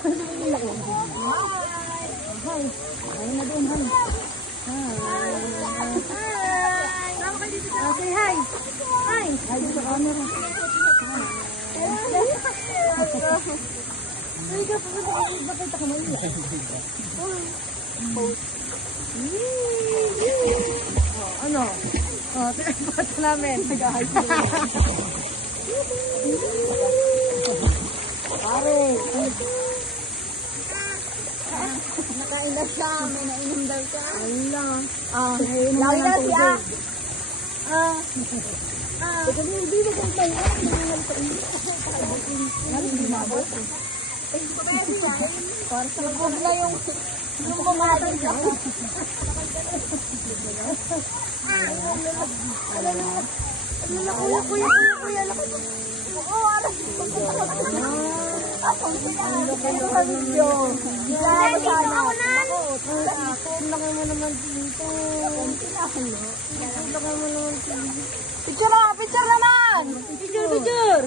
Hi. Ay na doon, hi. Hi. Say hi. Hi. Hi sa camera. Ay, bakit ka man yan? Ano? Pinagpata namin. Nag-ahayos na. Pare. Nakain daw siya. May nainom daw siya. Ayun lang. Lagi na siya. Ito na yung bilis ang tayo. Hindi mabot. Para sa lagog na yung kumain siya. Kuya. Ako sa video. Dito ako na. Laki mo naman dito. Laki mo naman dito. Picture naman. Picture.